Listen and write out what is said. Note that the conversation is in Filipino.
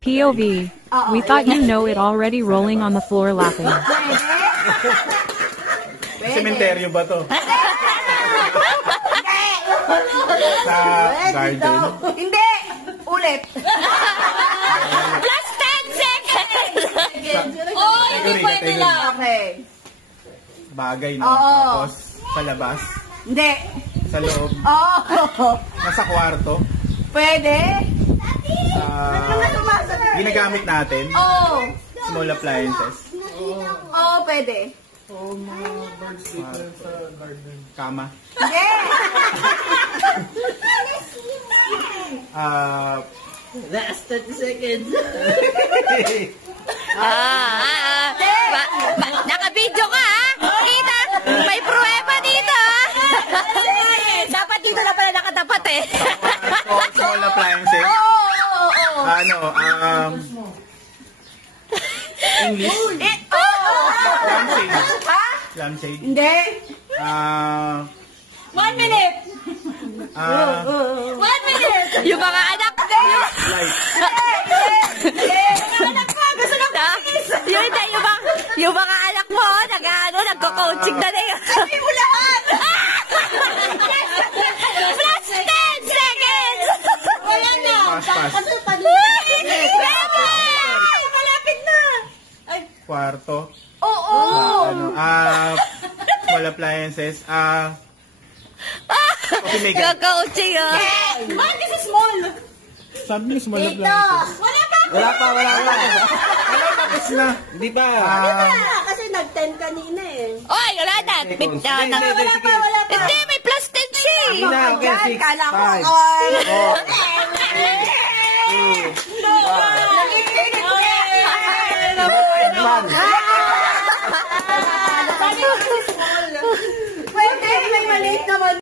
POV. We thought you know it already rolling on the floor laughing. Sementeryo ba to? Sa garden? Hindi! Ulit! Plus 10 seconds! Oh, hindi pwede lang. Okay. Bagay, no? Oo. Tapos, sa labas? Hindi. Sa loob? Oo. Nasa kwarto? Pwede? Ginagamit natin? Oo. Small appliances? Oo, pwede. Kama? Hindi! Last 30 seconds. Naka-video ka, ha? Kita, may pruweba dito, ha? Dapat dito na pala nakatapat, eh. Small appliances? Ano, English? Lampshade? Ha? Lampshade? Hindi. 1 minute! 1 minute! Yung mga anak ko! Light? Yung mga anak mo, nagko-coaching na na yun. Sabi mo lahat! Plus 10 seconds! Wala na! Pass. Malapit na! Kwarto? Oo! Small appliances? Coffee maker? Nagko-coaching, ha? Man, this is small! Sabi niyo small appliances? Wala pa! Wala pa. Tapos na. Hindi pa. Kasi nag-10 kanina eh. Oy, wala na. Wala pa! Hindi, may plus 10 siya, eh. Hindi na. Yan, kala ko. 5, 4, 3, 2, 1.